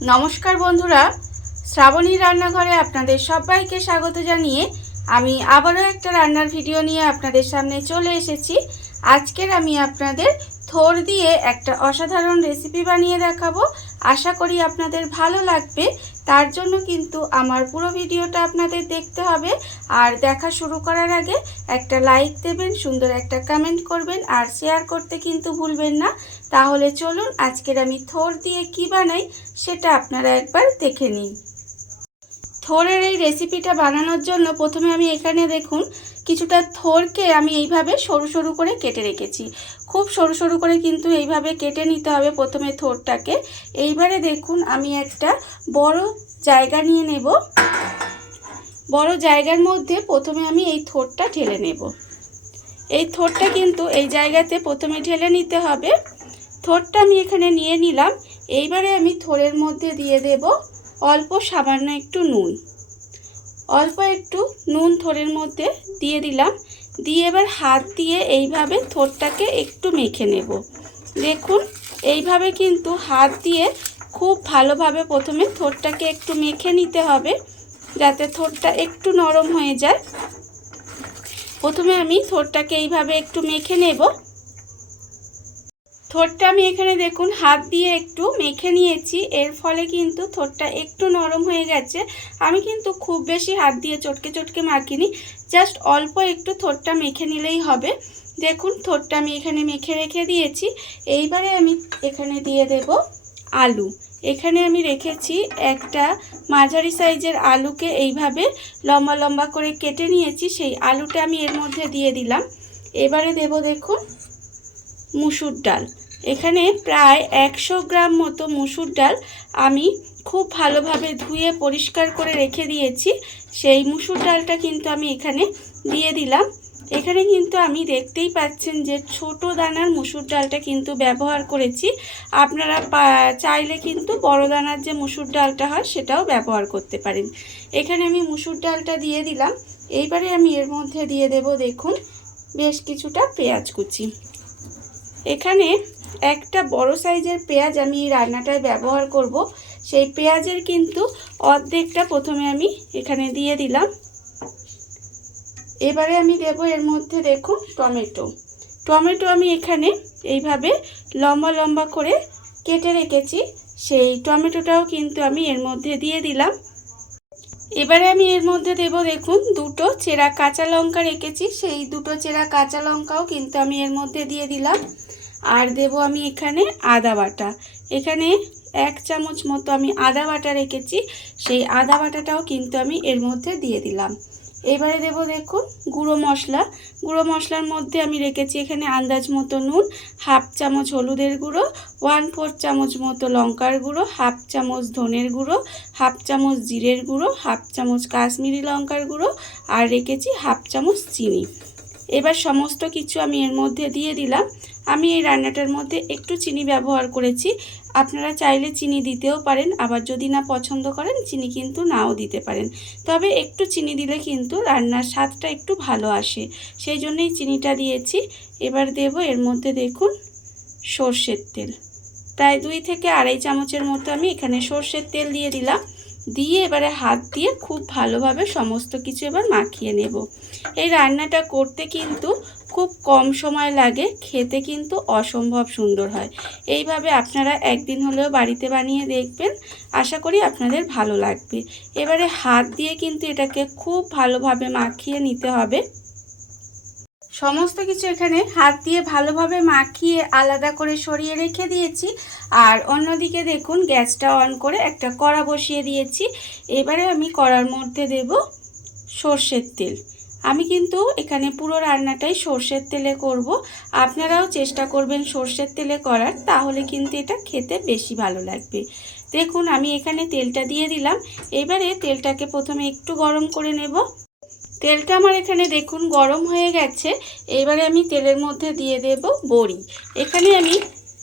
নমস্কার বন্ধুরা, শ্রাবণী রান্নাঘরে আপনাদের সবাইকে স্বাগত জানিয়ে আমি আবারও একটা রান্নার ভিডিও নিয়ে আপনাদের সামনে চলে এসেছি। আজকের আমি আপনাদের থোড় দিয়ে একটা অসাধারণ রেসিপি বানিয়ে দেখাবো। আশা করি আপনাদের ভালো লাগবে। তার জন্য কিন্তু আমার পুরো ভিডিওটা আপনাদের দেখতে হবে। আর দেখা শুরু করার আগে একটা লাইক দেবেন, সুন্দর একটা কমেন্ট করবেন আর শেয়ার করতে কিন্তু ভুলবেন না। তাহলে চলুন আজকের আমি থোড় দিয়ে কি বানাই সেটা আপনারা একবার দেখে নিন। থোড়ের এই রেসিপিটা বানানোর জন্য প্রথমে আমি এখানে দেখুন কিছুটা থোড়কে আমি এইভাবে সরু সরু করে কেটে রেখেছি। খুব সরু সরু করে কিন্তু এইভাবে কেটে নিতে হবে প্রথমে থোড়টাকে। এইবারে দেখুন আমি একটা বড় জায়গা নিয়ে নেব। বড় জায়গার মধ্যে প্রথমে আমি এই থোড়টা ঢেলে নেব। এই থোড়টা কিন্তু এই জায়গাতে প্রথমে ঢেলে নিতে হবে। থোড়টা আমি এখানে নিয়ে নিলাম। এইবারে আমি থোড়ের মধ্যে দিয়ে দেব অল্প সামান্য একটু নুন। অল্প একটু নুন থোড়ের মধ্যে দিয়ে দিলাম। দিয়ে এবার হাত দিয়ে এইভাবে থোড়টাকে একটু মেখে নেব। দেখুন এইভাবে কিন্তু হাত দিয়ে খুব ভালোভাবে প্রথমে থোড়টাকে একটু মেখে নিতে হবে, যাতে থোড়টা একটু নরম হয়ে যায়। প্রথমে আমি থোড়টাকে এইভাবে একটু মেখে নেব। থোড়টা আমি এখানে দেখুন হাত দিয়ে একটু মেখে নিয়েছি, এর ফলে কিন্তু থোড়টা একটু নরম হয়ে গেছে। আমি কিন্তু খুব বেশি হাত দিয়ে চটকে চটকে মাখিনি, জাস্ট অল্প একটু থোড়টা মেখে নিলেই হবে। দেখুন থোড়টা আমি এখানে মেখে রেখে দিয়েছি। এইবারে আমি এখানে দিয়ে দেব আলু। এখানে আমি রেখেছি একটা মাঝারি সাইজের আলুকে এইভাবে লম্বা লম্বা করে কেটে নিয়েছি, সেই আলুটা আমি এর মধ্যে দিয়ে দিলাম। এবারে দেব দেখুন মুসুর ডাল। এখানে প্রায় 100 গ্রাম মতো মুসুর ডাল আমি খুব ভালোভাবে ধুয়ে পরিষ্কার করে রেখে দিয়েছি। সেই মুসুর ডালটা কিন্তু আমি এখানে দিয়ে দিলাম। এখানে কিন্তু আমি দেখতেই পাচ্ছেন যে ছোট দানার মুসুর ডালটা কিন্তু ব্যবহার করেছি। আপনারা চাইলে কিন্তু বড় দানার যে মুসুর ডালটা হয় সেটাও ব্যবহার করতে পারেন। এখানে আমি মুসুর ডালটা দিয়ে দিলাম। এইবারে আমি এর মধ্যে দিয়ে দেব দেখুন বেশ কিছুটা পেঁয়াজ কুচি। এখানে একটা বড় সাইজের পেঁয়াজ আমি এই রান্নাটায় ব্যবহার করব। সেই পেঁয়াজের কিন্তু অর্ধেকটা প্রথমে আমি এখানে দিয়ে দিলাম। এবারে আমি দেব এর মধ্যে দেখুন টমেটো। টমেটো আমি এখানে এইভাবে লম্বা লম্বা করে কেটে রেখেছি, সেই টমেটোটাও কিন্তু আমি এর মধ্যে দিয়ে দিলাম। এবারে আমি এর মধ্যে দেব দেখুন দুটো চেরা কাঁচা লঙ্কা রেখেছি, সেই দুটো চেরা কাঁচা লঙ্কাও কিন্তু আমি এর মধ্যে দিয়ে দিলাম। আর দেব আমি এখানে আদা বাটা। এখানে 1 চামচ মতো আমি আদা বাটা রেখেছি, সেই আদা বাটাটাও কিন্তু আমি এর মধ্যে দিয়ে দিলাম। এবারে দেব দেখুন গুঁড়ো মশলা। গুঁড়ো মশলার মধ্যে আমি রেখেছি এখানে আন্দাজ মতো নুন, 1/2 চামচ হলুদের গুঁড়ো, 1/4 চামচ মতো লঙ্কার গুঁড়ো, 1/2 চামচ ধনের গুঁড়ো, 1/2 চামচ জিরের গুঁড়ো, 1/2 চামচ কাশ্মীরি লঙ্কার গুঁড়ো আর রেখেছি 1/2 চামচ চিনি। এবার সমস্ত কিছু আমি এর মধ্যে দিয়ে দিলাম। আমি এই রান্নাটার মধ্যে একটু চিনি ব্যবহার করেছি। আপনারা চাইলে চিনি দিতেও পারেন, আবার যদি না পছন্দ করেন চিনি কিন্তু নাও দিতে পারেন। তবে একটু চিনি দিলে কিন্তু রান্নার স্বাদটা একটু ভালো আসে, সেই জন্যই চিনিটা দিয়েছি। এবার দেব এর মধ্যে দেখুন সর্ষের তেল। প্রায় 2 থেকে আড়াই চামচের মতো আমি এখানে সর্ষের তেল দিয়ে দিলাম। দিয়ে এবারে হাত দিয়ে খুব ভালোভাবে সমস্ত কিছু এবার মাখিয়ে নেব। এই রান্নাটা করতে কিন্তু খুব কম সময় লাগে, খেতে কিন্তু অসম্ভব সুন্দর হয়। এইভাবে আপনারা একদিন হলেও বাড়িতে বানিয়ে দেখবেন, আশা করি আপনাদের ভালো লাগবে। এবারে হাত দিয়ে কিন্তু এটাকে খুব ভালোভাবে মাখিয়ে নিতে হবে। সমস্ত কিছু এখানে হাত দিয়ে ভালোভাবে মাখিয়ে আলাদা করে সরিয়ে রেখে দিয়েছি। আর অন্যদিকে দেখুন গ্যাসটা অন করে একটা কড়া বসিয়ে দিয়েছি। এবারে আমি কড়ার মধ্যে দেব সর্ষের তেল। আমি কিন্তু এখানে পুরো রান্নাটাই সর্ষের তেলে করব। আপনারাও চেষ্টা করবেন সর্ষের তেলে করার, তাহলে কিন্তু এটা খেতে বেশি ভালো লাগবে। দেখুন আমি এখানে তেলটা দিয়ে দিলাম। এবারে তেলটাকে প্রথমে একটু গরম করে নেব। তেলটা আমার এখানে দেখুন গরম হয়ে গেছে। এবারে আমি তেলের মধ্যে দিয়ে দেব বড়ি। এখানে আমি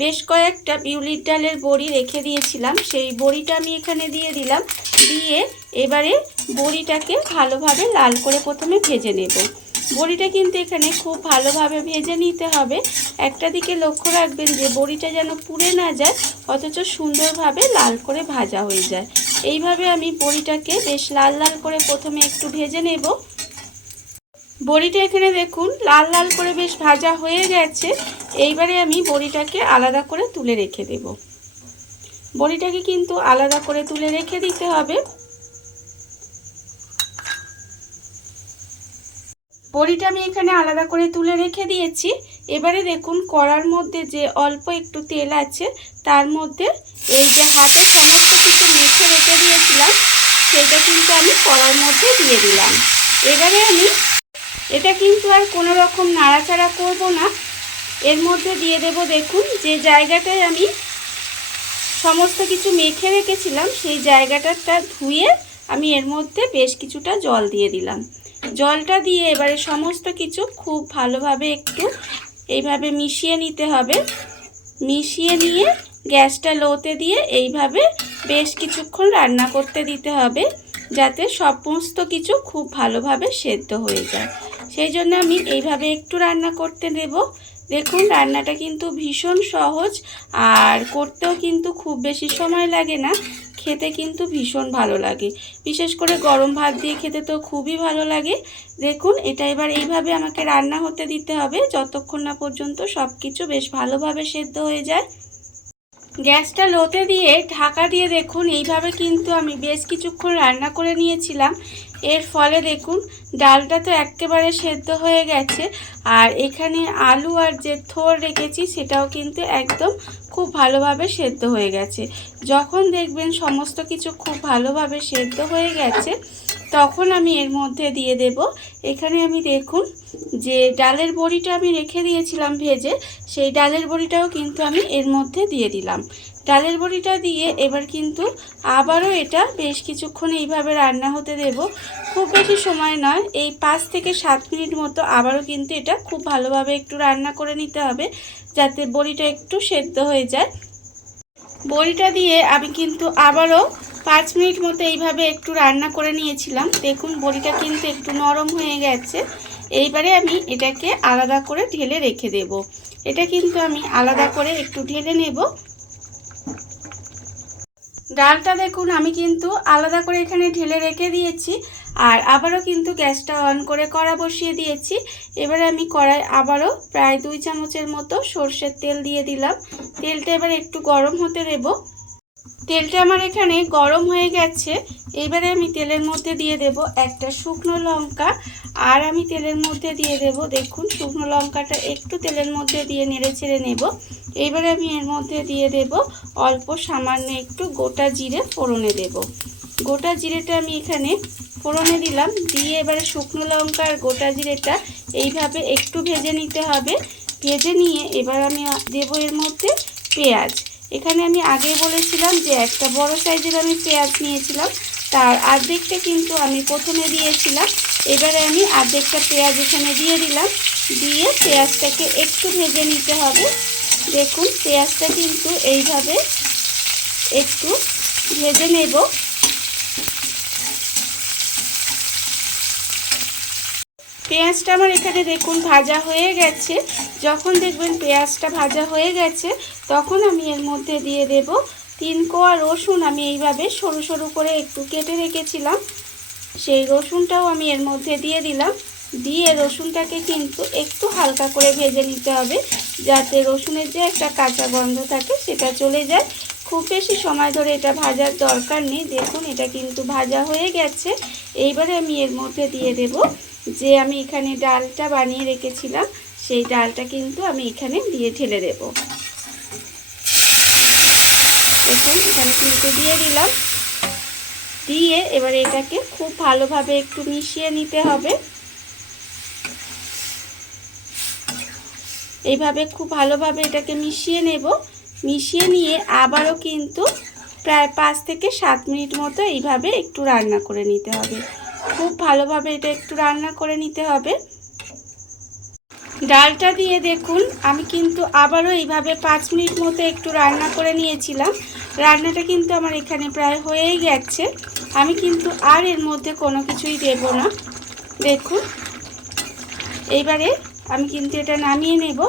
বেশ কয়েকটা বিউলির ডালের বড়ি রেখে দিয়েছিলাম, সেই বড়িটা আমি এখানে দিয়ে দিলাম। দিয়ে এবারে বড়িটাকে ভালোভাবে লাল করে প্রথমে ভেজে নেব। বড়িটা কিন্তু এখানে খুব ভালোভাবে ভেজে নিতে হবে। একটা দিকে লক্ষ্য রাখবেন যে বড়িটা যেন পুড়ে না যায়, অথচ সুন্দরভাবে লাল করে ভাজা হয়ে যায়। এইভাবে আমি বড়িটাকে বেশ লাল লাল করে প্রথমে একটু ভেজে নেব। বড়িটা এখানে দেখুন লাল লাল করে বেশ ভাজা হয়ে গেছে। এইবারে আমি বড়িটাকে আলাদা করে তুলে রেখে দেব। বড়িটাকে কিন্তু আলাদা করে তুলে রেখে দিতে হবে। বড়িটা আমি এখানে আলাদা করে তুলে রেখে দিয়েছি। এবারে দেখুন কড়ার মধ্যে যে অল্প একটু তেল আছে, তার মধ্যে এই যে হাতে সমস্ত কিছু মেখে রেখে দিয়েছিলাম সেটা কিন্তু আমি কড়ার মধ্যে দিয়ে দিলাম। এবারে আমি এটা কিন্তু আর কোনো রকম নাড়াচাড়া করব না, এর মধ্যে দিয়ে দেব দেখুন যে জায়গাটায় আমি সমস্ত কিছু মেখে রেখেছিলাম সেই জায়গাটা ধুয়ে আমি এর মধ্যে বেশ কিছুটা জল দিয়ে দিলাম। জলটা দিয়ে এবারে সমস্ত কিছু খুব ভালোভাবে একটু এইভাবে মিশিয়ে নিতে হবে। মিশিয়ে নিয়ে গ্যাসটা লোতে দিয়ে এইভাবে বেশ কিছুক্ষণ রান্না করতে দিতে হবে, যাতে সমস্ত কিছু খুব ভালোভাবে সেদ্ধ হয়ে যায়। সেই জন্য আমি এইভাবে একটু রান্না করতে দেব। দেখুন রান্নাটা কিন্তু ভীষণ সহজ, আর করতেও কিন্তু খুব বেশি সময় লাগে না, খেতে কিন্তু ভীষণ ভালো লাগে। বিশেষ করে গরম ভাত দিয়ে খেতে তো খুবই ভালো লাগে। দেখুন এটা এবার এইভাবে আমাকে রান্না হতে দিতে হবে যতক্ষণ না পর্যন্ত সব কিছু বেশ ভালোভাবে সেদ্ধ হয়ে যায়। গ্যাসটা লোতে দিয়ে ঢাকা দিয়ে দেখুন এইভাবে কিন্তু আমি বেশ কিছুক্ষণ রান্না করে নিয়েছিলাম। এর ফলে দেখুন ডালটা তো একেবারে সেদ্ধ হয়ে গেছে, আর এখানে আলু আর যে থোড় রেখেছি সেটাও কিন্তু একদম খুব ভালোভাবে সেদ্ধ হয়ে গেছে। যখন দেখবেন সমস্ত কিছু খুব ভালোভাবে সেদ্ধ হয়ে গেছে তখন আমি এর মধ্যে দিয়ে দেব, এখানে আমি দেখুন যে ডালের বড়িটা আমি রেখে দিয়েছিলাম ভেজে, সেই ডালের বড়িটাও কিন্তু আমি এর মধ্যে দিয়ে দিলাম। ডালের বড়িটা দিয়ে এবার কিন্তু আবারও এটা বেশ কিছুক্ষণ এইভাবে রান্না হতে দেব। খুব বেশি সময় নয়, এই 5 থেকে 7 মিনিট মতো আবারও কিন্তু এটা খুব ভালোভাবে একটু রান্না করে নিতে হবে, যাতে বড়িটা একটু সেদ্ধ হয়ে যায়। বড়িটা দিয়ে আমি কিন্তু আবারও 5 মিনিট মতো এইভাবে একটু রান্না করে নিয়েছিলাম। দেখুন বড়িটা কিন্তু একটু নরম হয়ে গেছে। এইবারে আমি এটাকে আলাদা করে ঢেলে রেখে দেব। এটা কিন্তু আমি আলাদা করে একটু ঢেলে নেব। ডালটা দেখুন আমি কিন্তু আলাদা করে এখানে ঢেলে রেখে দিয়েছি, আর আবারও কিন্তু গ্যাসটা অন করে কড়া বসিয়ে দিয়েছি। এবারে আমি কড়াই আবারও প্রায় 2 চামচের মতো সর্ষের তেল দিয়ে দিলাম। তেলটা এবার একটু গরম হতে দেব। তেলটা আমার এখানে গরম হয়ে গেছে। এবারে আমি তেলের মধ্যে দিয়ে দেব একটা শুকনো লঙ্কা, আর আমি তেলের মধ্যে দিয়ে দেব দেখুন শুকনো লঙ্কাটা একটু তেলের মধ্যে দিয়ে নেড়ে ছেড়ে নেব। এইবারে আমি এর মধ্যে দিয়ে দেব অল্প সামান্য একটু গোটা জিরে ফোড়নে দেব। গোটা জিরেটা আমি এখানে ফোড়নে দিলাম, দিয়ে এবারে শুকনো লঙ্কা আর গোটা জিরেটা এইভাবে একটু ভেজে নিতে হবে। ভেজে নিয়ে এবার আমি দেব এর মধ্যে পেঁয়াজ। এখানে আমি আগেই বলেছিলাম যে একটা বড় সাইজের আমি পেঁয়াজ নিয়েছিলাম, তার অর্ধেকটা কিন্তু আমি প্রথমে দিয়েছিলাম। এবারে আমি অর্ধেকটা পেঁয়াজ এখানে দিয়ে দিলাম, দিয়ে পেঁয়াজটাকে একটু ভেজে নিতে হবে। দেখুন পেঁয়াজটা কিন্তু এইভাবে একটু ভেজে নেব। পেঁয়াজটা আমার এখানে দেখুন ভাজা হয়ে গেছে। যখন দেখবেন পেঁয়াজটা ভাজা হয়ে গেছে তখন আমি এর মধ্যে দিয়ে দেব 3 কোয়া রসুন। আমি এইভাবে সরু সরু করে একটু কেটে রেখেছিলাম, সেই রসুনটাও আমি এর মধ্যে দিয়ে দিলাম। দিয়ে রসুনটাকে কিন্তু একটু হালকা করে ভেজে নিতে হবে, যাতে রসুনের যে একটা কাঁচা গন্ধ থাকে সেটা চলে যায়। খুব বেশি সময় ধরে এটা ভাজার দরকার নেই। দেখুন এটা কিন্তু ভাজা হয়ে গেছে। এইবারে আমি এর মধ্যে দিয়ে দেব যে আমি এখানে ডালটা বানিয়ে রেখেছিলাম, সেই ডালটা কিন্তু আমি এখানে দিয়ে ঢেলে দেব। দেখুন এখানে কিন্তু দিয়ে দিলাম। দিয়ে এবার এটাকে খুব ভালোভাবে একটু মিশিয়ে নিতে হবে। এইভাবে খুব ভালোভাবে এটাকে মিশিয়ে নেব। মিশিয়ে নিয়ে আবারও কিন্তু প্রায় 5 থেকে 7 মিনিট মতো এইভাবে একটু রান্না করে নিতে হবে। খুব ভালোভাবে এটা একটু রান্না করে নিতে হবে। ডালটা দিয়ে দেখুন আমি কিন্তু আবারও এইভাবে 5 মিনিট মতো একটু রান্না করে নিয়েছিলাম। রান্নাটা কিন্তু আমার এখানে প্রায় হয়েই গেছে। আমি কিন্তু আর এর মধ্যে কোনো কিছুই দেব না। দেখুন এইবারে আমি কিন্তু এটা নামিয়ে নেব।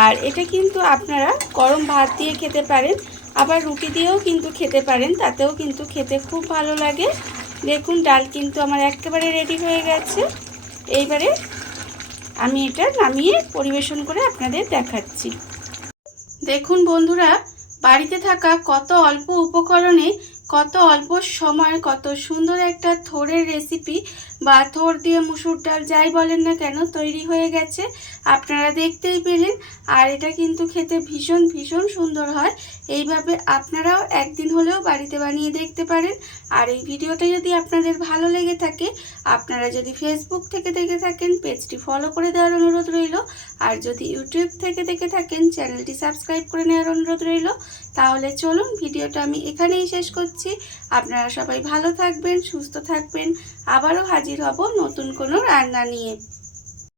আর এটা কিন্তু আপনারা গরম ভাত দিয়ে খেতে পারেন, আবার রুটি দিয়েও কিন্তু খেতে পারেন, তাতেও কিন্তু খেতে খুব ভালো লাগে। দেখুন ডাল কিন্তু আমার একেবারে রেডি হয়ে গেছে। এইবারে আমি এটা নামিয়ে পরিবেশন করে আপনাদের দেখাচ্ছি। দেখুন বন্ধুরা, বাড়িতে থাকা কত অল্প উপকরণে কত অল্প সময় কত সুন্দর একটা থোড়ের রেসিপি বা থোড় দিয়ে মুসুর ডাল যাই বলেন না কেন তৈরি হয়ে গেছে। আপনারা দেখতেই পেলেন। আর এটা কিন্তু খেতে ভীষণ ভীষণ সুন্দর হয়। এইভাবে আপনারাও একদিন হলেও বাড়িতে বানিয়ে দেখতে পারেন। আর এই ভিডিওটা যদি আপনাদের ভালো লেগে থাকে, আপনারা যদি ফেসবুক থেকে দেখে থাকেন পেজটি ফলো করে দেওয়ার অনুরোধ রইল। আর যদি ইউটিউব থেকে দেখে থাকেন চ্যানেলটি সাবস্ক্রাইব করে নেওয়ার অনুরোধ রইল। তাহলে চলুন ভিডিওটা আমি এখানেই শেষ করছি। আপনারা সবাই ভালো থাকবেন, সুস্থ থাকবেন। আবারও হাজির হব নতুন কোনো রান্না নিয়ে।